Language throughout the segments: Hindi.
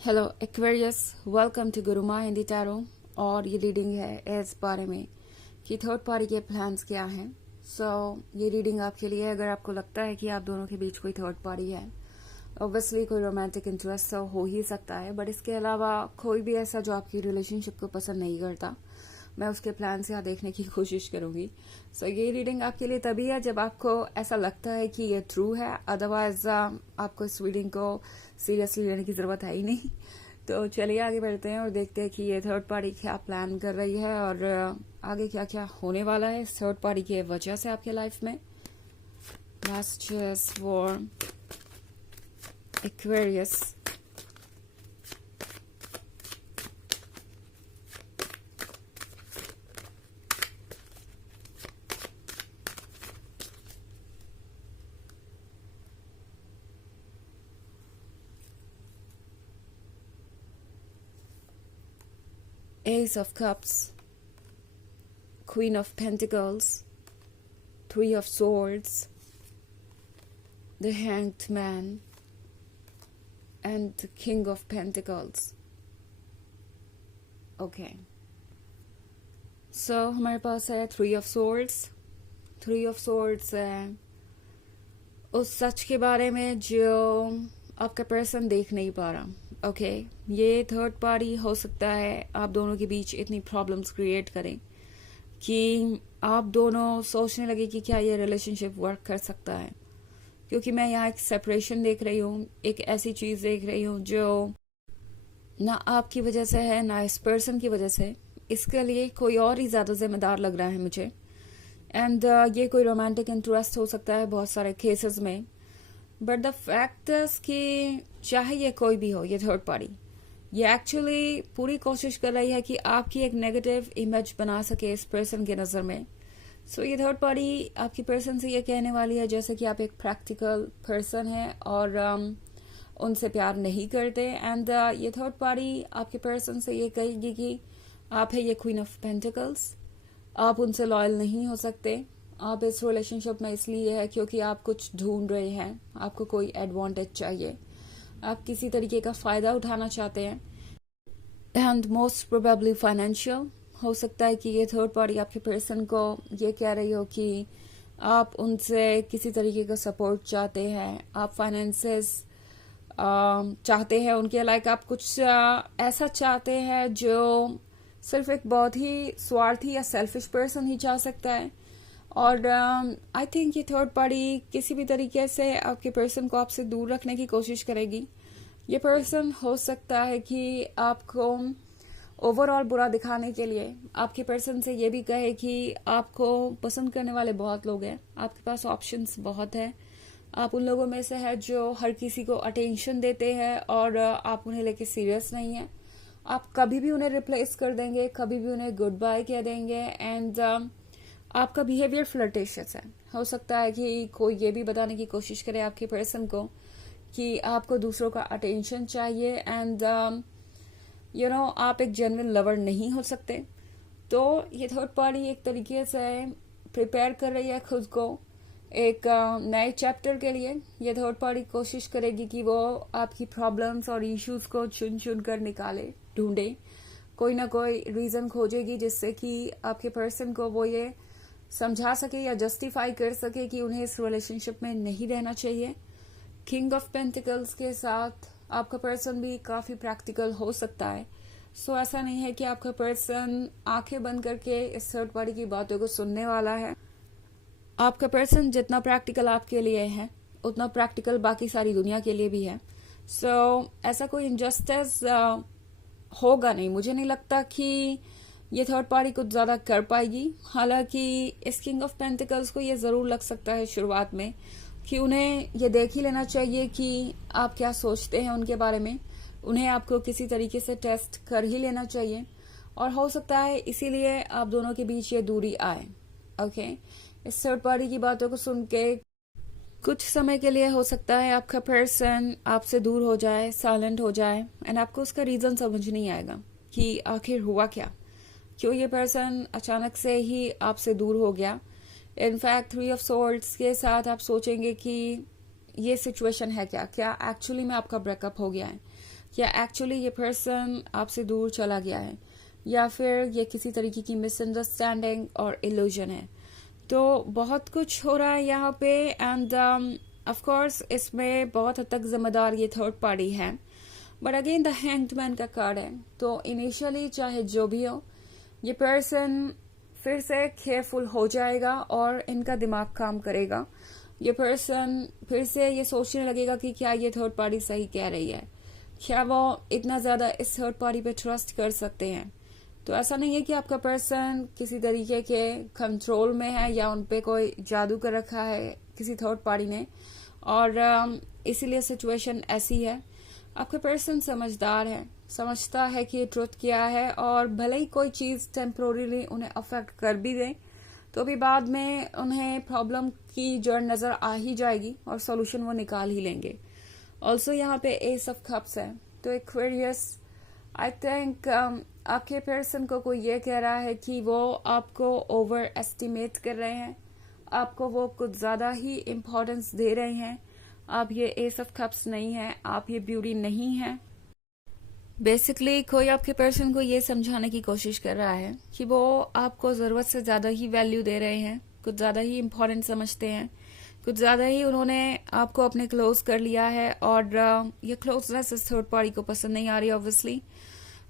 Hello Aquarius, welcome to Gurumaa Hindi tarot. और ये रीडिंग है इस बारे में कि थर्ड पार्टी के प्लान्स क्या हैं। ये रीडिंग आपके लिए है अगर आपको लगता है कि आप दोनों के बीच कोई थर्ड पार्टी है। ऑब्वियसली कोई रोमांटिक इंटरेस्ट तो हो ही सकता है, बट इसके अलावा कोई भी ऐसा जो आपकी रिलेशनशिप को पसंद नहीं करता, मैं उसके प्लान से यहाँ देखने की कोशिश करूंगी। ये रीडिंग आपके लिए तभी है जब आपको ऐसा लगता है कि ये ट्रू है, अदरवाइज आपको इस रीडिंग को सीरियसली लेने की जरूरत है ही नहीं। तो चलिए आगे बढ़ते हैं और देखते हैं कि ये थर्ड पार्टी क्या प्लान कर रही है और आगे क्या क्या होने वाला है इस थर्ड पार्टी की वजह से आपके लाइफ में। Messages for Aquarius. Ace of Cups, Queen of Pentacles, Three of Swords, the Hanged Man, and the King of Pentacles. Okay. हमारे पास है Three of Swords. Three of Swords है उस सच के बारे में जो आपका पर्सन देख नहीं पा रहा। ओके, ये थर्ड पार्टी हो सकता है आप दोनों के बीच इतनी प्रॉब्लम्स क्रिएट करें कि आप दोनों सोचने लगे कि क्या ये रिलेशनशिप वर्क कर सकता है, क्योंकि मैं यहाँ एक सेपरेशन देख रही हूँ, एक ऐसी चीज देख रही हूँ जो ना आपकी वजह से है ना इस पर्सन की वजह से। इसके लिए कोई और ही ज्यादा जिम्मेदार लग रहा है मुझे। एंड ये कोई रोमांटिक इंटरेस्ट हो सकता है बहुत सारे केसेस में, बट द फैक्ट इज कि चाहे ये कोई भी हो, ये थर्ड पार्टी ये एक्चुअली पूरी कोशिश कर रही है कि आपकी एक नेगेटिव इमेज बना सके इस पर्सन के नजर में। ये थर्ड पार्टी आपकी पर्सन से ये कहने वाली है जैसे कि आप एक प्रैक्टिकल पर्सन है और उनसे प्यार नहीं करते। एंड ये थर्ड पार्टी आपके पर्सन से ये कहेगी कि आप है ये क्वीन ऑफ पेंटिकल्स, आप उनसे लॉयल नहीं हो सकते। आप इस रिलेशनशिप में इसलिए है क्योंकि आप कुछ ढूंढ रहे हैं, आपको कोई एडवांटेज चाहिए, आप किसी तरीके का फायदा उठाना चाहते हैं, एंड मोस्ट प्रोबेबली फाइनेंशियल। हो सकता है कि ये थर्ड पार्टी आपके पर्सन को ये कह रही हो कि आप उनसे किसी तरीके का सपोर्ट चाहते हैं, आप फाइनेंसेस चाहते हैं उनके, लाइक आप कुछ ऐसा चाहते हैं जो सिर्फ एक बहुत ही स्वार्थी या सेल्फिश पर्सन ही चाह सकता है। और आई थिंक ये थर्ड पार्टी किसी भी तरीके से आपके पर्सन को आपसे दूर रखने की कोशिश करेगी। ये पर्सन हो सकता है कि आपको ओवरऑल बुरा दिखाने के लिए आपके पर्सन से ये भी कहे कि आपको पसंद करने वाले बहुत लोग हैं, आपके पास ऑप्शंस बहुत है, आप उन लोगों में से है जो हर किसी को अटेंशन देते हैं और आप उन्हें लेके सीरियस नहीं है। आप कभी भी उन्हें रिप्लेस कर देंगे, कभी भी उन्हें गुड बाय कह देंगे। एंड आपका बिहेवियर फ्लर्टेशियस है। हो सकता है कि कोई ये भी बताने की कोशिश करे आपके पर्सन को कि आपको दूसरों का अटेंशन चाहिए एंड आप एक जेन्युइन लवर नहीं हो सकते। तो ये थर्ड पार्टी एक तरीके से प्रिपेयर कर रही है खुद को एक नए चैप्टर के लिए। ये थर्ड पार्टी कोशिश करेगी कि वो आपकी प्रॉब्लम्स और इश्यूज को चुन चुन कर निकाले, ढूंढे, कोई ना कोई रीजन खोजेगी जिससे कि आपके पर्सन को वो ये समझा सके या जस्टिफाई कर सके कि उन्हें इस रिलेशनशिप में नहीं रहना चाहिए। किंग ऑफ पेंटिकल्स के साथ आपका पर्सन भी काफी प्रैक्टिकल हो सकता है। ऐसा नहीं है कि आपका पर्सन आंखें बंद करके इस थर्ड पार्टी की बातों को सुनने वाला है। आपका पर्सन जितना प्रैक्टिकल आपके लिए है उतना प्रैक्टिकल बाकी सारी दुनिया के लिए भी है। ऐसा कोई इनजस्टिस होगा नहीं, मुझे नहीं लगता कि ये थर्ड पार्टी कुछ ज्यादा कर पाएगी। हालांकि इस किंग ऑफ पेंटिकल्स को ये जरूर लग सकता है शुरुआत में कि उन्हें ये देख ही लेना चाहिए कि आप क्या सोचते हैं उनके बारे में, उन्हें आपको किसी तरीके से टेस्ट कर ही लेना चाहिए। और हो सकता है इसीलिए आप दोनों के बीच ये दूरी आए। ओके, इस थर्ड पार्टी की बातों को सुन के कुछ समय के लिए हो सकता है आपका पर्सन आपसे दूर हो जाए, साइलेंट हो जाए, एंड आपको उसका रीजन समझ नहीं आएगा कि आखिर हुआ क्या, क्यों ये पर्सन अचानक से ही आपसे दूर हो गया। इनफैक्ट थ्री ऑफ सोर्ड्स के साथ आप सोचेंगे कि ये सिचुएशन है क्या, क्या एक्चुअली में आपका ब्रेकअप हो गया है। या एक्चुअली ये पर्सन आपसे दूर चला गया है, या फिर ये किसी तरीके की मिसअंडरस्टैंडिंग और इल्यूजन है। तो बहुत कुछ हो रहा है यहाँ पे, एंड ऑफ कोर्स इसमें बहुत हद तक जिम्मेदार ये थर्ड पार्टी है। But again the hanged man का कार्ड है, तो इनिशियली चाहे जो भी हो, ये पर्सन फिर से केयरफुल हो जाएगा और इनका दिमाग काम करेगा। ये पर्सन फिर से ये सोचने लगेगा कि क्या ये थर्ड पार्टी सही कह रही है, क्या वो इतना ज्यादा इस थर्ड पार्टी पे ट्रस्ट कर सकते हैं। तो ऐसा नहीं है कि आपका पर्सन किसी तरीके के कंट्रोल में है या उन पे कोई जादू कर रखा है किसी थर्ड पार्टी ने, और इसीलिए सिचुएशन ऐसी है। आपका पर्सन समझदार है, समझता है कि ट्रुथ क्या है, और भले ही कोई चीज टेम्पोरली उन्हें अफेक्ट कर भी दे तो भी बाद में उन्हें प्रॉब्लम की जड़ नजर आ ही जाएगी और सॉल्यूशन वो निकाल ही लेंगे। ऑल्सो यहाँ पे एस ऑफ कप्स है, तो एक्वेरियस आई थिंक आपके पर्सन को कोई ये कह रहा है कि वो आपको ओवर एस्टिमेट कर रहे हैं, आपको वो कुछ ज्यादा ही इम्पोर्टेंस दे रहे हैं। आप ये एस ऑफ कप्स नहीं है, आप ये ब्यूटी नहीं है। बेसिकली कोई आपके पर्सन को ये समझाने की कोशिश कर रहा है कि वो आपको जरूरत से ज्यादा ही वैल्यू दे रहे हैं, कुछ ज्यादा ही इम्पोर्टेंट समझते हैं, कुछ ज्यादा ही उन्होंने आपको अपने क्लोज कर लिया है, और ये क्लोजनेस इस थर्ड पार्टी को पसंद नहीं आ रही ऑब्वियसली।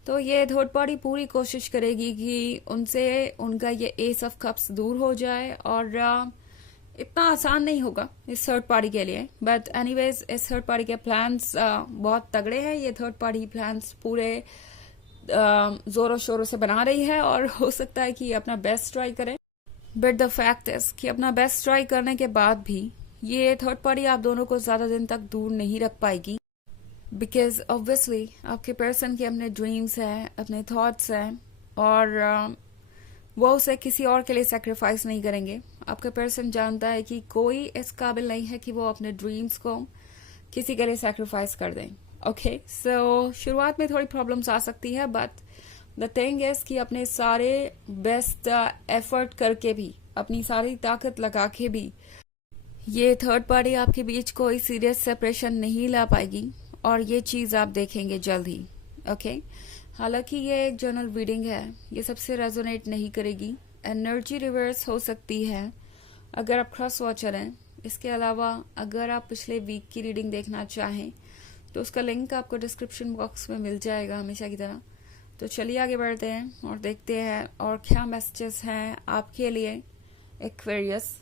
तो ये थर्ड पार्टी पूरी कोशिश करेगी कि उनसे उनका ये एस ऑफ कप्स दूर हो जाए, और इतना आसान नहीं होगा इस थर्ड पार्टी के लिए। बट एनीवेज इस थर्ड पार्टी के प्लान्स बहुत तगड़े हैं। ये थर्ड पार्टी प्लान्स पूरे जोरों शोरों से बना रही है, और हो सकता है कि अपना बेस्ट ट्राई करे। बट द फैक्ट इज कि अपना बेस्ट ट्राई करने के बाद भी ये थर्ड पार्टी आप दोनों को ज्यादा दिन तक दूर नहीं रख पाएगी, बिकॉज ऑब्वियसली आपके पर्सन के अपने ड्रीम्स हैं, अपने थॉट्स हैं, और वो उसे किसी और के लिए सेक्रीफाइस नहीं करेंगे। आपका पर्सन जानता है कि कोई इस काबिल नहीं है कि वो अपने ड्रीम्स को किसी के लिए सेक्रीफाइस कर दें। ओके, सो शुरुआत में थोड़ी प्रॉब्लम्स आ सकती है, बट द थिंग इज कि अपने सारे बेस्ट एफर्ट करके भी, अपनी सारी ताकत लगा के भी ये थर्ड पार्टी आपके बीच कोई सीरियस सेपरेशन नहीं ला पाएगी, और ये चीज आप देखेंगे जल्द ही। ओके, हालांकि ये एक जनरल रीडिंग है, ये सबसे रेजोनेट नहीं करेगी, एनर्जी रिवर्स हो सकती है अगर आप क्रॉस वॉचर हैं। इसके अलावा अगर आप पिछले वीक की रीडिंग देखना चाहें तो उसका लिंक आपको डिस्क्रिप्शन बॉक्स में मिल जाएगा हमेशा की तरह। तो चलिए आगे बढ़ते हैं और देखते हैं और क्या मैसेजेस हैं आपके लिए Aquarius.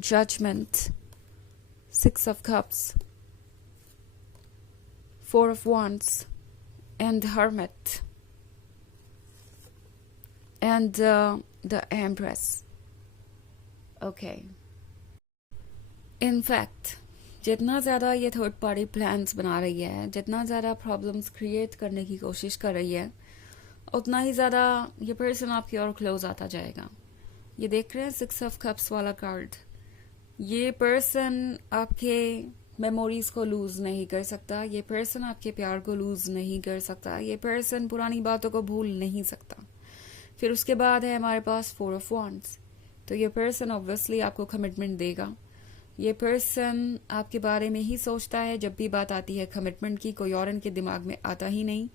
Judgment, Six of Cups, Four of Wands, and Hermit, and the Empress. Okay. In fact, जितना ज़्यादा ये थर्ड पार्टी प्लान्स बना रही है, जितना ज़्यादा प्रॉब्लम्स क्रिएट करने की कोशिश कर रही है, उतना ही ज़्यादा ये पर्सन आपकी ओर क्लोज आता जाएगा। ये देख रहे हैं सिक्स ऑफ कप्स वाला कार्ड। ये पर्सन आपके मेमोरीज को लूज नहीं कर सकता, ये पर्सन आपके प्यार को लूज नहीं कर सकता, ये पर्सन पुरानी बातों को भूल नहीं सकता। फिर उसके बाद है हमारे पास फोर ऑफ वॉन्ड्स। तो ये पर्सन ऑब्वियसली आपको कमिटमेंट देगा। ये पर्सन आपके बारे में ही सोचता है जब भी बात आती है कमिटमेंट की, कोई और इनके दिमाग में आता ही नहीं।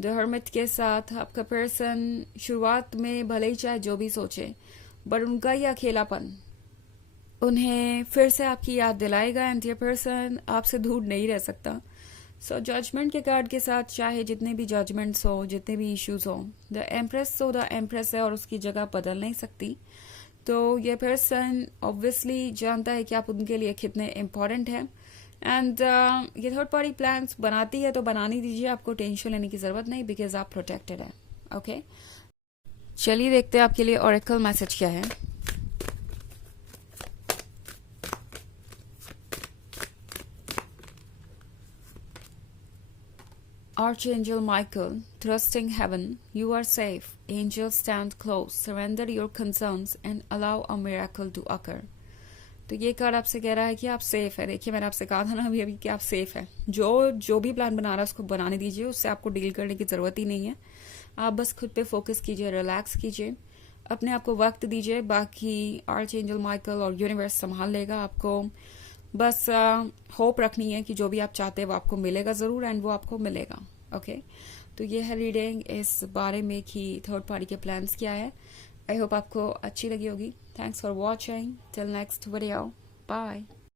द हर्मिट के साथ आपका पर्सन शुरुआत में भले ही चाहे जो भी सोचे, बट उनका ये अकेलापन उन्हें फिर से आपकी याद दिलाएगा, एंड ये पर्सन आपसे दूर नहीं रह सकता। सो जजमेंट के कार्ड के साथ चाहे जितने भी जजमेंट्स हो, जितने भी इश्यूज हो, द एम्प्रेस तो द एम्प्रेस है और उसकी जगह बदल नहीं सकती। तो ये पर्सन ऑब्वियसली जानता है कि आप उनके लिए कितने इम्पोर्टेंट हैं, एंड ये थर्ड पार्टी प्लान्स बनाती है तो बनाने दीजिए, आपको टेंशन लेने की जरूरत नहीं, बिकॉज आप प्रोटेक्टेड है। ओके, चलिए देखते हैं आपके लिए ऑरेकल मैसेज क्या है। Archangel Michael, trusting heaven, you are safe. Angels stand close. Surrender your concerns and allow a miracle to occur. तो ये कार्ड आपसे कह रहा है कि आप सेफ है। देखिए मैंने आपसे कहा था ना अभी कि आप सेफ है। जो भी प्लान बना रहा है उसको बनाने दीजिए, उससे आपको डील करने की जरूरत ही नहीं है। आप बस खुद पे फोकस कीजिए, रिलैक्स कीजिए, अपने आप को वक्त दीजिए, बाकी आर्चएंजल माइकल और यूनिवर्स संभाल लेगा आपको। बस होप रखनी है कि जो भी आप चाहते हैं वो आपको मिलेगा ज़रूर, एंड वो आपको मिलेगा। ओके, तो ये है रीडिंग इस बारे में कि थर्ड पार्टी के प्लान्स क्या है। आई होप आपको अच्छी लगी होगी। Thanks for watching, till next video, bye.